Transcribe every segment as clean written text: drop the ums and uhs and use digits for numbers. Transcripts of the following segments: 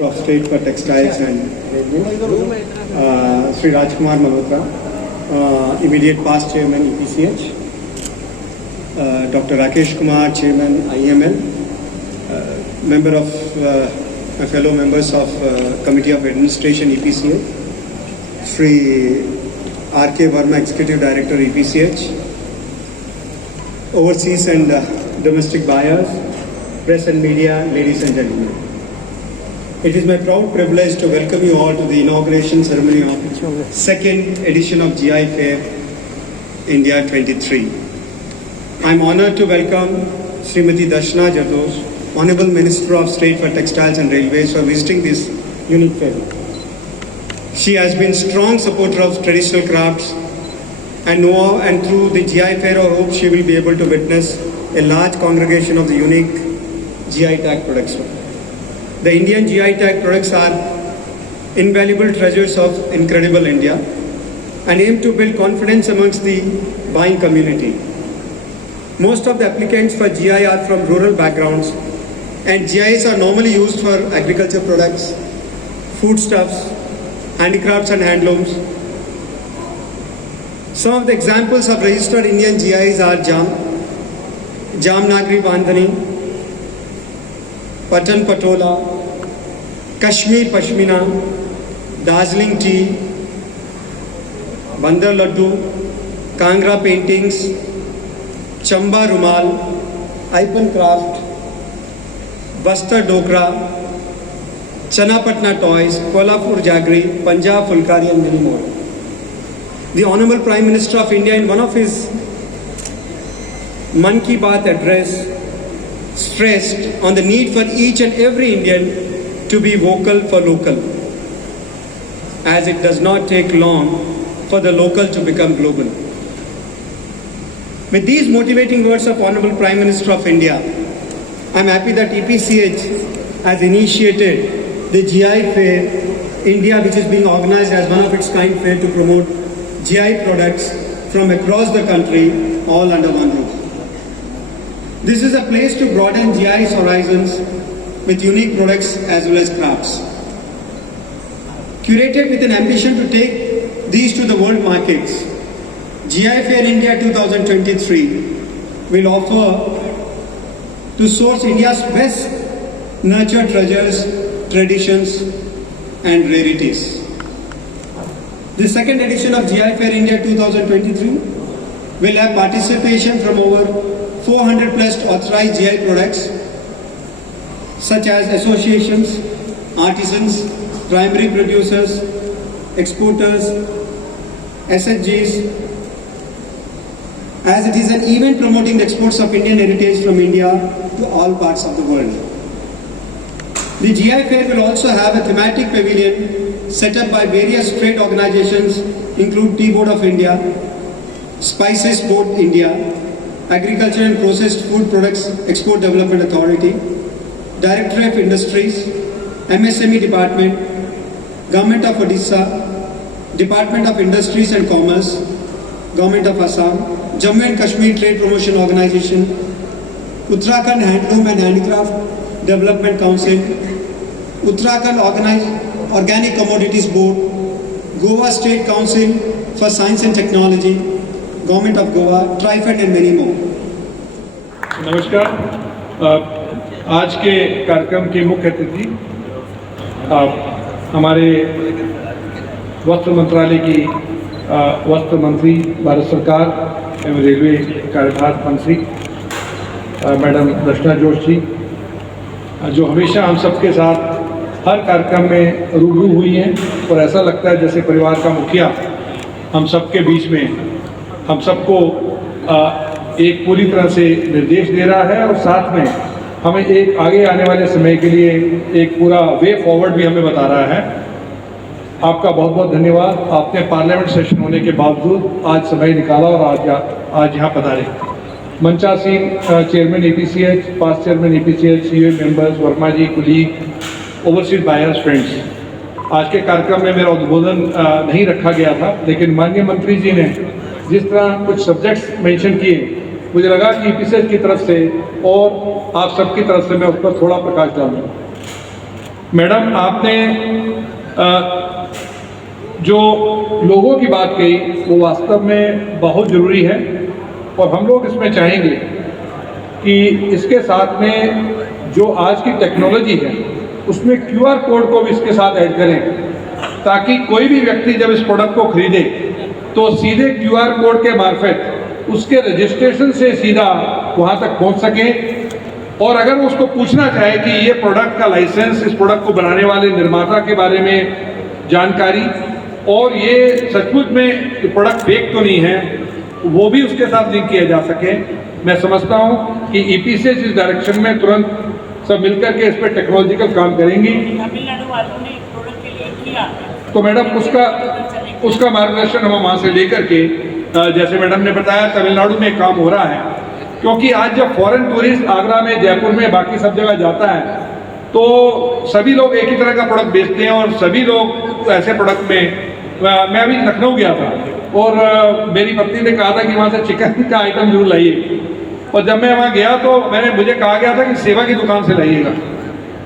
of State for Textiles and Sri Rajkumar Malhotra, immediate past chairman EPCH, Dr. Rakesh Kumar, chairman IML, member of my fellow members of Committee of Administration EPCH, Sri R.K. Verma, Executive Director EPCH, overseas and domestic buyers, press and media, ladies and gentlemen. It is my proud privilege to welcome you all to the inauguration ceremony of second edition of GI Fair India 23. I am honored to welcome Srimati Darshana Jadhav, Honorable Minister of State for Textiles and Railways, for visiting this unique fair. She has been strong supporter of traditional crafts and through the GI Fair I hope she will be able to witness a large congregation of the unique GI tag products. The Indian GI tag products are invaluable treasures of incredible India and aim to build confidence amongst the buying community. Most of the applicants for GI are from rural backgrounds, and GIs are normally used for agriculture products, foodstuffs, handicrafts and handlooms. Some of the examples of registered Indian GIs are Jamnagari Bandhani, Patan Patola, Kashmir Pashmina, Dazzling Tea, Bandar Laddu, Kangra Paintings, Chamba Rumal, Ipan Craft, Bastar Dokra, Chanapatna Toys, Kolhapur Jaggery, Punjab Fulkari and many more. The Honorable Prime Minister of India in one of his Mann Ki Baat address stressed on the need for each and every Indian to be vocal for local, as it does not take long for the local to become global. With these motivating words of Honorable Prime Minister of India, I am happy that EPCH has initiated the GI Fair India, which is being organized as one of its kind fair to promote GI products from across the country, all under one roof. This is a place to broaden GI's horizons with unique products as well as crafts. Curated with an ambition to take these to the world markets, GI Fair India 2023 will offer to source India's best nurtured treasures, traditions and rarities. The second edition of GI Fair India 2023 will have participation from over 400 plus authorized GI products such as associations, artisans, primary producers, exporters, SHGs, as it is an event promoting the exports of Indian heritage from India to all parts of the world. The GI Fair will also have a thematic pavilion set up by various trade organizations, include Tea Board of India, Spices Board India, Agriculture and Processed Food Products Export Development Authority, Directorate of Industries, MSME Department, Government of Odisha, Department of Industries and Commerce, Government of Assam, Jammu and Kashmir Trade Promotion Organization, Uttarakhand Handloom and Handicraft Development Council, Uttarakhand Organic Commodities Board, Goa State Council for Science and Technology, Government of Goa, TriFed and many more. नमस्कार, आज के कार्यक्रम के मुख्य अतिथि हमारे वस्त्र मंत्रालय की वस्त्र मंत्री भारत सरकार एवं रेलवे कार्यभार मंत्री मैडम दर्शना जोशी जी, जो हमेशा हम सबके साथ हर कार्यक्रम में रूबरू हुई हैं और ऐसा लगता है जैसे परिवार का मुखिया हम सबके बीच में हम सबको एक पूरी तरह से निर्देश दे रहा है और साथ में हमें एक आगे आने वाले समय के लिए एक पूरा वे फॉरवर्ड भी हमें बता रहा है। आपका बहुत बहुत धन्यवाद। आपने पार्लियामेंट सेशन होने के बावजूद आज समय निकाला और आज यहाँ पधारे। मंचासीन chairman APCH, past chairman APCH, COA members, Verma ji, colleague, overseas buyers, friends, आज के कार्यक्रम में मेरा उद्बोधन नहीं रखा गया था, लेकिन माननीय मंत्री जी ने जिस तरह कुछ सब्जेक्ट्स मेंशन किए, मुझे लगा कि APCH की तरफ से और आप सबकी तरफ से मैं उस पर थोड़ा प्रकाश डालूँ। मैडम, आपने जो लोगों की बात कही वो वास्तव में बहुत ज़रूरी है और हम लोग इसमें चाहेंगे कि इसके साथ में जो आज की टेक्नोलॉजी है उसमें QR कोड को भी इसके साथ ऐड करें, ताकि कोई भी व्यक्ति जब इस प्रोडक्ट को खरीदे तो सीधे QR कोड के मार्फत उसके रजिस्ट्रेशन से सीधा वहाँ तक पहुँच सके। और अगर वो उसको पूछना चाहे कि ये प्रोडक्ट का लाइसेंस, इस प्रोडक्ट को बनाने वाले निर्माता के बारे में जानकारी और ये सचमुच में प्रोडक्ट फेक तो नहीं है, वो भी उसके साथ लिंक किया जा सके। मैं समझता हूँ कि APCH इस डायरेक्शन में तुरंत सब मिलकर के इस पर टेक्नोलॉजिकल काम करेंगी। तमिलनाडु वालों ने प्रोडक्ट के लिए किया, तो मैडम उसका मार्गदर्शन हम वहाँ से लेकर के, जैसे मैडम ने बताया तमिलनाडु में काम हो रहा है, क्योंकि आज जब फॉरेन टूरिस्ट आगरा में, जयपुर में, बाकी सब जगह जाता है तो सभी लोग एक ही तरह का प्रोडक्ट बेचते हैं और सभी लोग ऐसे प्रोडक्ट में, मैं अभी लखनऊ गया था और मेरी पत्नी ने कहा था कि वहाँ से चिकन का आइटम जरूर लाइए, और जब मैं वहाँ गया तो मुझे कहा गया था कि सेवा की दुकान से लाइएगा,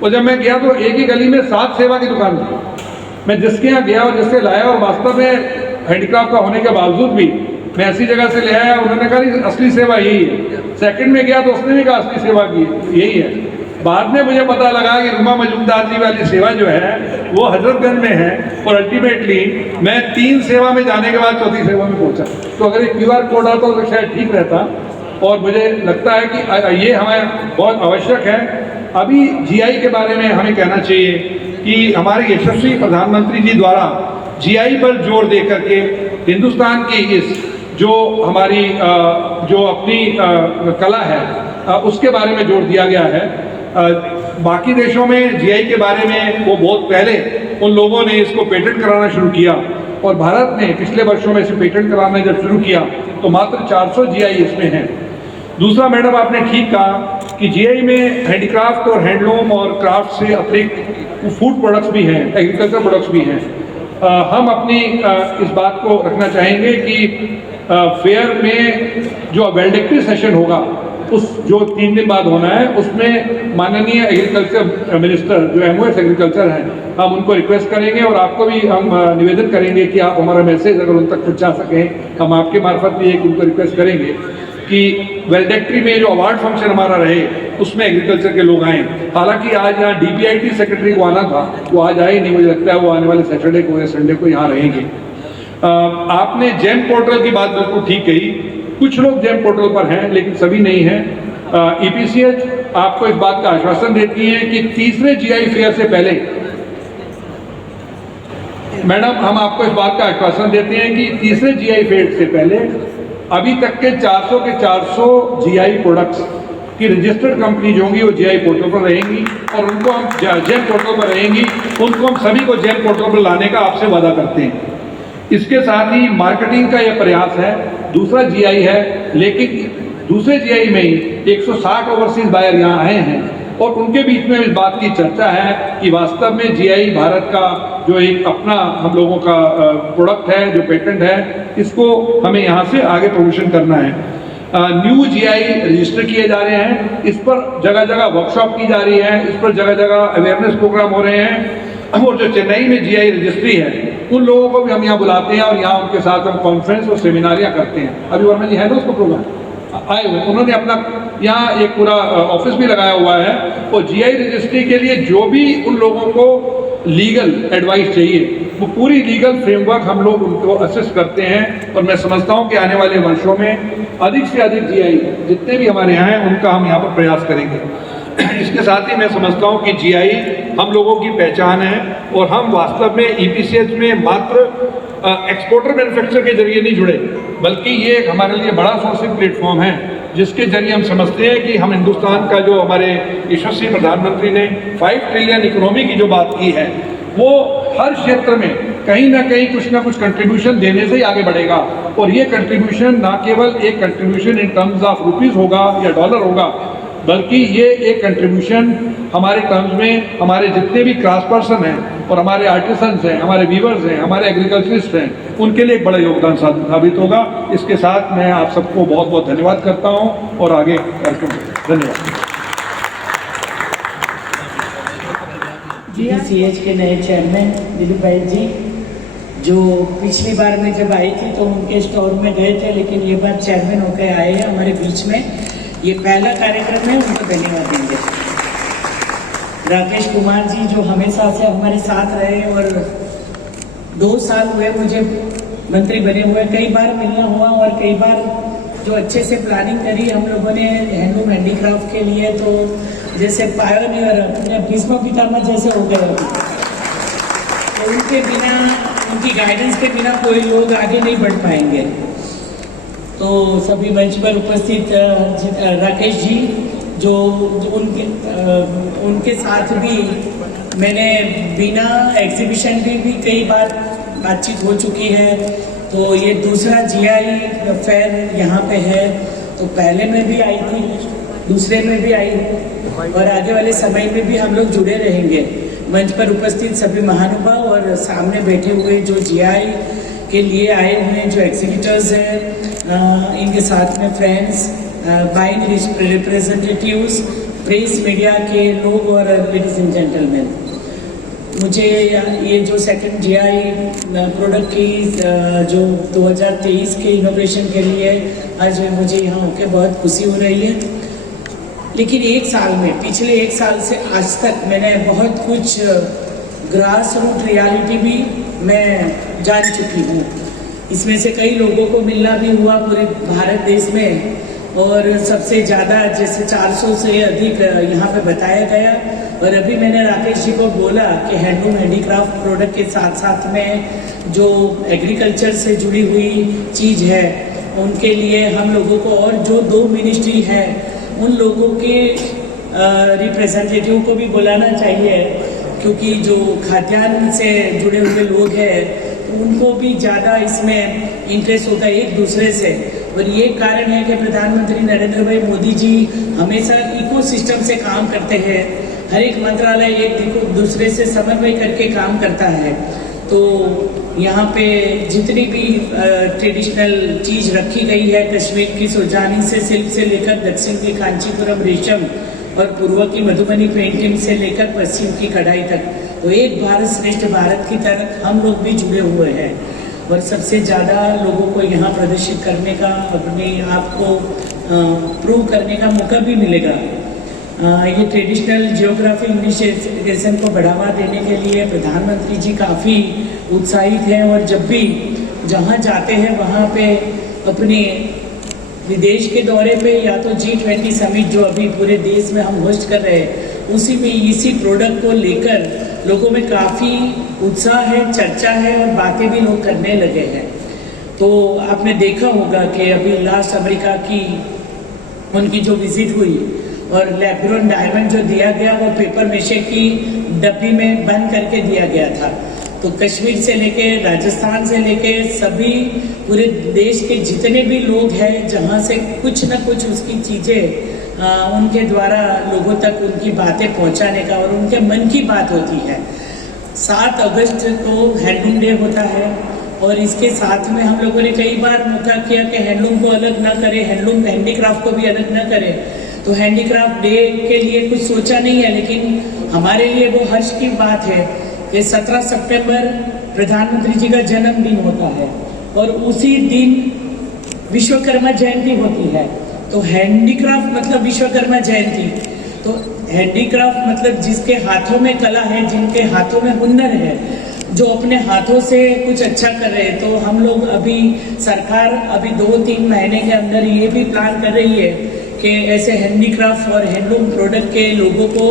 और जब मैं गया तो एक ही गली में 7 सेवा की दुकान थी। मैं जिसके यहाँ गया और जिससे लाया, और वास्तव में हैंडीक्राफ्ट का होने के बावजूद भी मैं ऐसी जगह से ले आया, उन्होंने कहा असली सेवा यही है। सेकंड में गया तो उसने भी कहा असली सेवा की यही है। बाद में मुझे पता लगा कि रुमा मजूमदार जी वाली सेवा जो है वो हजरतगंज में है, और अल्टीमेटली मैं 3 सेवा में जाने के बाद 4थी सेवा में पहुंचा। तो अगर ये QR कोड आता तो शायद ठीक रहता, और मुझे लगता है कि ये हमें बहुत आवश्यक है। अभी GI के बारे में हमें कहना चाहिए कि हमारे यशस्वी प्रधानमंत्री जी द्वारा GI पर जोर दे करके हिंदुस्तान की इस जो हमारी जो अपनी कला है उसके बारे में जोर दिया गया है। बाकी देशों में GI के बारे में वो बहुत पहले उन लोगों ने इसको पेटेंट कराना शुरू किया, और भारत ने पिछले वर्षों में इसे पेटेंट कराना जब शुरू किया तो मात्र 400 GI इसमें हैं। दूसरा, मैडम आपने ठीक कहा कि GI में हैंडीक्राफ्ट और हैंडलूम और क्राफ्ट से अतिरिक्त फूड प्रोडक्ट्स भी हैं, एग्रीकल्चर प्रोडक्ट्स भी हैं। हम अपनी इस बात को रखना चाहेंगे कि फेयर में जो वेल्डेक्टिव सेशन होगा उस जो 3 दिन बाद होना है, उसमें माननीय एग्रीकल्चर मिनिस्टर जो MOS एग्रीकल्चर हैं, हम उनको रिक्वेस्ट करेंगे और आपको भी हम निवेदन करेंगे कि आप हमारा मैसेज अगर उन तक पहुँचा सकें, हम आपके मार्फत भी एक उनको रिक्वेस्ट करेंगे कि वेल्डेक्ट्री में जो अवार्ड फंक्शन हमारा रहे उसमें एग्रीकल्चर के लोग आएँ। हालांकि आज यहाँ DPIT सेक्रेटरी को आना था, वो आज आए नहीं, मुझे लगता है वो आने वाले सैटरडे को या संडे को यहाँ रहेंगे। आपने जेम पोर्टल की बात बिल्कुल ठीक कही, कुछ लोग जेम पोर्टल पर हैं लेकिन सभी नहीं हैं। APCH आपको इस बात का आश्वासन देती है कि तीसरे GI फेयर से पहले, मैडम हम आपको इस बात का आश्वासन देते हैं कि तीसरे GI फेयर से पहले अभी तक के 400 के 400 GI प्रोडक्ट्स की रजिस्टर्ड कंपनी जो होंगी वो GI पोर्टल पर रहेंगी, और उनको हम जेम पोर्टल पर रहेंगी, उनको हम सभी को जेम पोर्टल पर लाने का आपसे वादा करते हैं। इसके साथ ही मार्केटिंग का यह प्रयास है। दूसरा GI है, लेकिन दूसरे GI में ही 160 ओवरसीज बायर यहाँ आए हैं, और उनके बीच में इस बात की चर्चा है कि वास्तव में GI भारत का जो एक अपना हम लोगों का प्रोडक्ट है, जो पेटेंट है, इसको हमें यहाँ से आगे प्रमोशन करना है। न्यू GI रजिस्टर किए जा रहे हैं, इस पर जगह जगह वर्कशॉप की जा रही है, इस पर जगह जगह अवेयरनेस प्रोग्राम हो रहे हैं, और जो चेन्नई में GI रजिस्ट्री है उन लोगों को भी हम यहाँ बुलाते हैं और यहाँ उनके साथ हम कॉन्फ्रेंस और सेमिनारियाँ करते हैं। अभी वर्मा जी है ना उसका प्रोग्राम, आए हुए, उन्होंने अपना यहाँ एक पूरा ऑफिस भी लगाया हुआ है, और GI रजिस्ट्री के लिए जो भी उन लोगों को लीगल एडवाइस चाहिए वो पूरी लीगल फ्रेमवर्क हम लोग उनको असिस्ट करते हैं, और मैं समझता हूँ कि आने वाले वर्षों में अधिक से अधिक GI जितने भी हमारे यहाँ हैं उनका हम यहाँ पर प्रयास करेंगे। इसके साथ ही मैं समझता हूँ कि GI हम लोगों की पहचान है, और हम वास्तव में EPCH में मात्र एक्सपोर्टर मैन्युफैक्चर के जरिए नहीं जुड़े, बल्कि ये एक हमारे लिए बड़ा सोर्सिंग प्लेटफॉर्म है, जिसके जरिए हम समझते हैं कि हम हिंदुस्तान का जो हमारे यशस्वी प्रधानमंत्री ने 5 ट्रिलियन इकोनॉमी की जो बात की है, वो हर क्षेत्र में कहीं ना कहीं कुछ ना कुछ कंट्रीब्यूशन देने से ही आगे बढ़ेगा। और ये कंट्रीब्यूशन ना केवल एक contribution in terms of rupees होगा या डॉलर होगा, बल्कि ये एक कंट्रीब्यूशन हमारे टर्म्स में हमारे जितने भी क्राफ्ट पर्सन हैं और हमारे आर्टिसंस हैं, हमारे वीवर्स हैं, हमारे एग्रीकल्चरिस्ट हैं, उनके लिए एक बड़ा योगदान साबित होगा। इसके साथ मैं आप सबको बहुत बहुत धन्यवाद करता हूँ और आगे धन्यवाद। GCH के नए चेयरमैन दिलीप भाई जी, जो पिछली बार में जब आई थी तो उनके स्टोर में गए थे, लेकिन ये बार चेयरमैन होकर आए हैं हमारे बीच में। ये पहला कार्यक्रम है, उनको धन्यवाद देंगे। राकेश कुमार जी, जो हमेशा से हमारे साथ रहे और 2 साल हुए मुझे मंत्री बने हुए, कई बार मिलना हुआ और कई बार जो अच्छे से प्लानिंग करी हम लोगों ने हैंडलूम हैंडीक्राफ्ट के लिए, तो जैसे पायोनियर अपने भीष्म पितामह जैसे हो गए। तो उनके बिना, उनकी गाइडेंस के बिना कोई लोग आगे नहीं बढ़ पाएंगे। तो सभी मंच पर उपस्थित राकेश जी, जो उनके साथ भी मैंने बिना एग्जीबिशन भी कई बार बातचीत हो चुकी है। तो ये दूसरा GI फेयर यहाँ पे है, तो पहले में भी आई थी, दूसरे में भी आई और आगे वाले समय में भी हम लोग जुड़े रहेंगे। मंच पर उपस्थित सभी महानुभाव और सामने बैठे हुए जो GI के लिए आए हुए जो एग्जीबिटर्स हैं, इनके साथ में friends, buying representatives, press media के लोग और लेडीज एंड जेंटलमैन, मुझे ये जो सेकंड GI प्रोडक्ट की जो 2023 के इनोवेशन के लिए आज मुझे यहाँ होकर बहुत खुशी हो रही है। लेकिन एक साल में, पिछले 1 साल से आज तक मैंने बहुत कुछ ग्रास रूट रियलिटी भी मैं जान चुकी हूँ। इसमें से कई लोगों को मिलना भी हुआ पूरे भारत देश में, और सबसे ज़्यादा जैसे 400 से अधिक यहाँ पे बताया गया। और अभी मैंने राकेश जी को बोला कि हैंडलूम हैंडीक्राफ्ट प्रोडक्ट के साथ साथ में जो एग्रीकल्चर से जुड़ी हुई चीज़ है उनके लिए हम लोगों को, और जो 2 मिनिस्ट्री है उन लोगों के रिप्रेजेंटेटिव को भी बुलाना चाहिए, क्योंकि जो खाद्यान्न से जुड़े हुए लोग हैं उनको भी ज़्यादा इसमें इंटरेस्ट होता है एक दूसरे से। और ये कारण है कि प्रधानमंत्री नरेंद्र भाई मोदी जी हमेशा इकोसिस्टम से काम करते हैं। हर एक मंत्रालय एक दूसरे से समन्वय करके काम करता है। तो यहाँ पे जितनी भी ट्रेडिशनल चीज़ रखी गई है, कश्मीर की सुरजानी से सिल्क से लेकर दक्षिण की कांचीपुरम रेशम और पूर्व की मधुबनी पेंटिंग से लेकर पश्चिम की कढ़ाई तक, तो एक भारत श्रेष्ठ भारत की तरफ हम लोग भी जुड़े हुए हैं। और सबसे ज़्यादा लोगों को यहाँ प्रदर्शित करने का, अपने आप को प्रूव करने का मौका भी मिलेगा। ये ट्रेडिशनल जियोग्राफी इनिशिएशन को बढ़ावा देने के लिए प्रधानमंत्री जी काफ़ी उत्साहित हैं, और जब भी जहाँ जाते हैं वहाँ पे अपने विदेश के दौरे पे या तो G20 समिट जो अभी पूरे देश में हम होस्ट कर रहे हैं, उसी में इसी प्रोडक्ट को लेकर लोगों में काफ़ी उत्साह है, चर्चा है और बातें भी लोग करने लगे हैं। तो आपने देखा होगा कि अभी लास्ट अमेरिका की उनकी जो विजिट हुई और लैब्रोन डायमंड जो दिया गया वो पेपर मेशे की डब्बी में बंद करके दिया गया था। तो कश्मीर से लेके राजस्थान से लेके सभी पूरे देश के जितने भी लोग हैं, जहाँ से कुछ न कुछ उसकी चीज़ें उनके द्वारा लोगों तक उनकी बातें पहुँचाने का और उनके मन की बात होती है। 7 अगस्त को हैंडलूम डे होता है, और इसके साथ में हम लोगों ने कई बार मौका किया कि हैंडलूम को अलग ना करें, हैंडलूम हैंडीक्राफ्ट को भी अलग ना करें। तो हैंडीक्राफ्ट डे के लिए कुछ सोचा नहीं है, लेकिन हमारे लिए वो हर्ष की बात है कि 17 सितंबर प्रधानमंत्री जी का जन्मदिन होता है और उसी दिन विश्वकर्मा जयंती होती है। तो हैंडीक्राफ्ट मतलब विश्वकर्मा जयंती। तो हैंडीक्राफ्ट मतलब जिसके हाथों में कला है, जिनके हाथों में हुनर है, जो अपने हाथों से कुछ अच्छा कर रहे हैं। तो हम लोग अभी, सरकार अभी 2-3 महीने के अंदर ये भी प्लान कर रही है कि ऐसे हैंडीक्राफ्ट और हैंडलूम प्रोडक्ट के लोगों को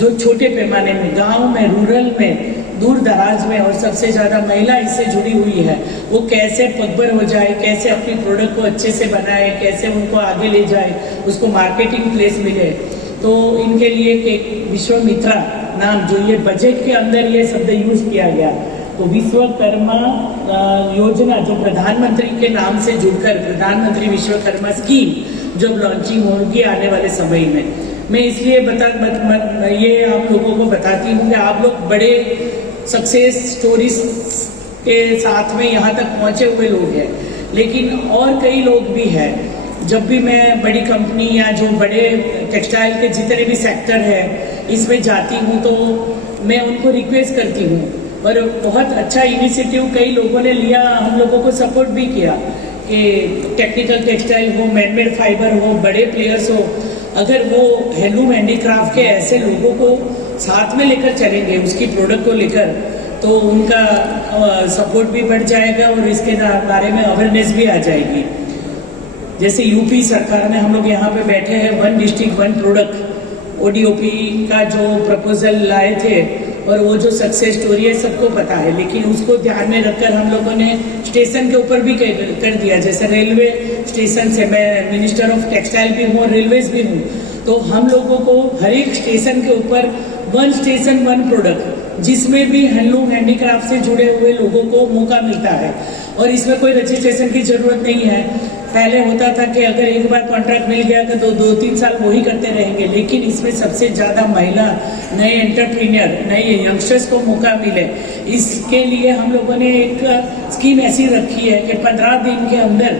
जो छोटे पैमाने में, गांव में, रूरल में, दूर दराज में, और सबसे ज़्यादा महिला इससे जुड़ी हुई है, वो कैसे पगभर हो जाए, कैसे अपनी प्रोडक्ट को अच्छे से बनाए, कैसे उनको आगे ले जाए, उसको मार्केटिंग प्लेस मिले। तो इनके लिए एक विश्वामित्रा नाम, जो ये बजट के अंदर ये शब्द यूज़ किया गया, तो विश्वकर्मा योजना जो प्रधानमंत्री के नाम से जुड़कर प्रधानमंत्री विश्वकर्मा स्कीम जब लॉन्चिंग होगी आने वाले समय में, मैं इसलिए ये आप लोगों को बताती हूँ कि आप लोग बड़े सक्सेस स्टोरीज के साथ में यहाँ तक पहुँचे हुए लोग हैं, लेकिन और कई लोग भी हैं। जब भी मैं बड़ी कंपनी या जो बड़े टेक्सटाइल के जितने भी सेक्टर है इसमें जाती हूँ तो मैं उनको रिक्वेस्ट करती हूँ, और बहुत अच्छा इनिशिएटिव कई लोगों ने लिया, हम लोगों को सपोर्ट भी किया कि टेक्निकल टेक्सटाइल हो, मैनमेड फाइबर हो, बड़े प्लेयर्स हो, अगर वो हैंडलूम हैंडीक्राफ्ट के ऐसे लोगों को साथ में लेकर चलेंगे उसकी प्रोडक्ट को लेकर, तो उनका सपोर्ट भी बढ़ जाएगा और इसके बारे में अवेयरनेस भी आ जाएगी। जैसे यूपी सरकार में हम लोग यहाँ पे बैठे हैं, 1 डिस्ट्रिक्ट 1 प्रोडक्ट ODOP का जो प्रपोजल लाए थे, और वो जो सक्सेस स्टोरी है सबको पता है, लेकिन उसको ध्यान में रखकर हम लोगों ने स्टेशन के ऊपर भी कर दिया। जैसे रेलवे स्टेशन से, मैं मिनिस्टर ऑफ टेक्सटाइल भी हूँ और रेलवेज भी हूँ, तो हम लोगों को हर एक स्टेशन के ऊपर 1 स्टेशन 1 प्रोडक्ट, जिसमें भी हैंडलूम हैंडीक्राफ्ट से जुड़े हुए लोगों को मौका मिलता है। और इसमें कोई रजिस्ट्रेशन की जरूरत नहीं है। पहले होता था कि अगर एक बार कॉन्ट्रैक्ट मिल गया तो 2-3 साल वही करते रहेंगे, लेकिन इसमें सबसे ज़्यादा महिला, नए एंटरप्रीनियर, नए यंगस्टर्स को मौका मिले, इसके लिए हम लोगों ने एक स्कीम ऐसी रखी है कि 15 दिन के अंदर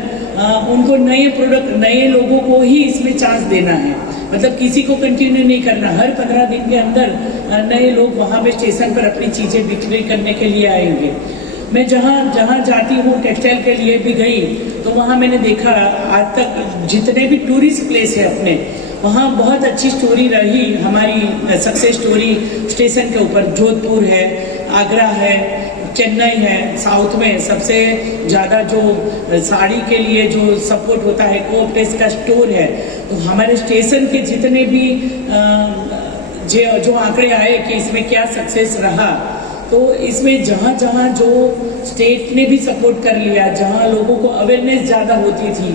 उनको नए प्रोडक्ट, नए लोगों को ही इसमें चांस देना है। मतलब किसी को कंटिन्यू नहीं करना, हर 15 दिन के अंदर नए लोग वहाँ पे स्टेशन पर अपनी चीज़ें बिक्री करने के लिए आएंगे। मैं जहाँ जाती हूँ टेक्सटाइल के लिए भी गई, तो वहाँ मैंने देखा आज तक जितने भी टूरिस्ट प्लेस है अपने, वहाँ बहुत अच्छी स्टोरी रही हमारी सक्सेस स्टोरी। स्टेशन के ऊपर जोधपुर है, आगरा है, चेन्नई है, साउथ में सबसे ज़्यादा जो साड़ी के लिए जो सपोर्ट होता है कोऑपरेटिव का स्टोर है। तो हमारे स्टेशन के जितने भी जो आंकड़े आए कि इसमें क्या सक्सेस रहा, तो इसमें जहाँ जहाँ जो स्टेट ने भी सपोर्ट कर लिया, जहाँ लोगों को अवेयरनेस ज़्यादा होती थी,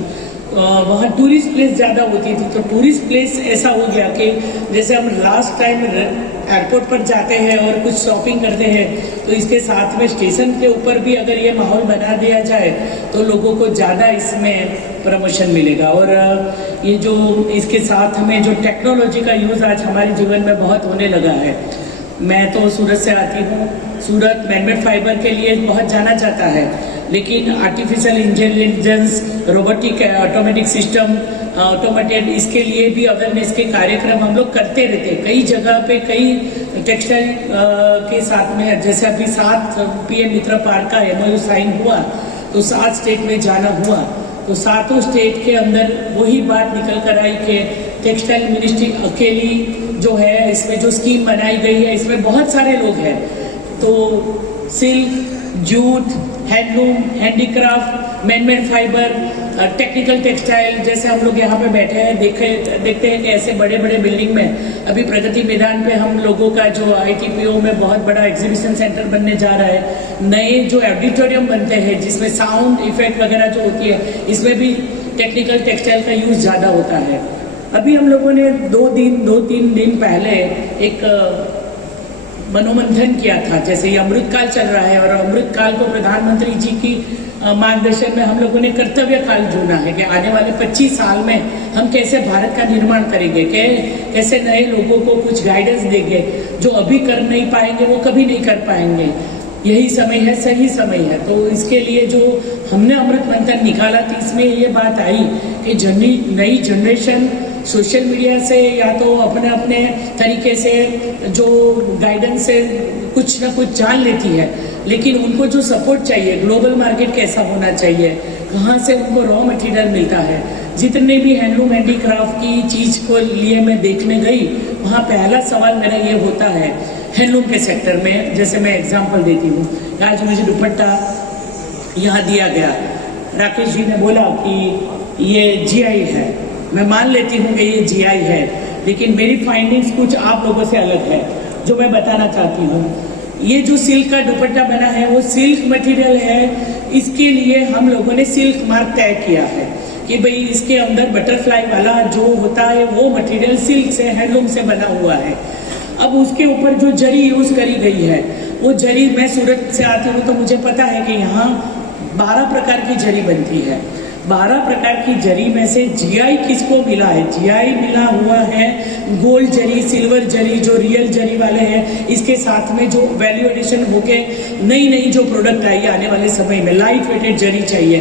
वहाँ टूरिस्ट प्लेस ज़्यादा होती थी। तो टूरिस्ट प्लेस ऐसा हो गया कि जैसे हम लास्ट टाइम एयरपोर्ट पर जाते हैं और कुछ शॉपिंग करते हैं, तो इसके साथ में स्टेशन के ऊपर भी अगर ये माहौल बना दिया जाए तो लोगों को ज़्यादा इसमें प्रमोशन मिलेगा। और ये जो इसके साथ में जो टेक्नोलॉजी का यूज़ आज हमारे जीवन में बहुत होने लगा है। मैं तो सूरत से आती हूँ, सूरत मैनमेड फाइबर के लिए बहुत जाना जाता है, लेकिन artificial intelligence, robotic, automatic system, automated, इसके लिए भी अवेयरनेस के कार्यक्रम हम लोग करते रहते हैं। कई जगह पे कई टेक्सटाइल के साथ में, जैसे अभी 7 PM मित्र पार्क का MOU साइन हुआ तो 7 स्टेट में जाना हुआ, तो 7 स्टेट के अंदर वही बात निकल कर आई कि टेक्सटाइल मिनिस्ट्री अकेली जो है, इसमें जो स्कीम बनाई गई है इसमें बहुत सारे लोग हैं। तो silk, jute, handloom, handicraft, manmade fibre, technical textile, जैसे हम लोग यहाँ पे बैठे हैं देखते हैं कि ऐसे बड़े बड़े बिल्डिंग में अभी प्रगति मैदान पे हम लोगों का जो ITPO में बहुत बड़ा एग्जीबिशन सेंटर बनने जा रहा है। नए जो ऑडिटोरियम बनते हैं जिसमें साउंड इफेक्ट वगैरह जो होती है, इसमें भी टेक्निकल टेक्सटाइल का यूज़ ज़्यादा होता है। अभी हम लोगों ने 2-3 दिन पहले एक मनोमंथन किया था। जैसे ये अमृतकाल चल रहा है और अमृतकाल को प्रधानमंत्री जी की मार्गदर्शन में हम लोगों ने कर्तव्य काल चुना है कि आने वाले 25 साल में हम कैसे भारत का निर्माण करेंगे, कैसे नए लोगों को कुछ गाइडेंस देंगे, जो अभी कर नहीं पाएंगे वो कभी नहीं कर पाएंगे। यही समय है, सही समय है। तो इसके लिए जो हमने अमृत मंथन निकाला था, इसमें ये बात आई कि नई जनरेशन सोशल मीडिया से या तो अपने अपने तरीके से जो गाइडेंस से कुछ ना कुछ जान लेती है, लेकिन उनको जो सपोर्ट चाहिए, ग्लोबल मार्केट कैसा होना चाहिए, कहाँ से उनको रॉ मटेरियल मिलता है। जितने भी हैंडलूम हैंडीक्राफ्ट की चीज़ को लिए मैं देखने गई, वहाँ पहला सवाल मेरा ये होता है हैंडलूम के सेक्टर में। जैसे मैं एग्जांपल देती हूँ, आज मुझे दुपट्टा यहाँ दिया गया, राकेश जी ने बोला कि ये GI है, मैं मान लेती हूँ कि ये GI है, लेकिन मेरी फाइंडिंग्स कुछ आप लोगों से अलग है जो मैं बताना चाहती हूँ। ये जो सिल्क का दुपट्टा बना है वो सिल्क मटेरियल है। इसके लिए हम लोगों ने सिल्क मार्क तय किया है कि भाई इसके अंदर बटरफ्लाई वाला जो होता है वो मटेरियल सिल्क से, हैंडलूम से बना हुआ है। अब उसके ऊपर जो जरी यूज़ करी गई है, वो जरी, मैं सूरत से आती हूँ तो मुझे पता है कि यहाँ 12 प्रकार की जरी बनती है। 12 प्रकार की जरी में से जीआई किसको मिला है? जीआई मिला हुआ है गोल्ड जरी, सिल्वर जरी, जो रियल जरी वाले हैं। इसके साथ में जो वैल्यू एडिशन होके नई नई जो प्रोडक्ट आई आने वाले समय में, लाइट वेटेड जरी चाहिए।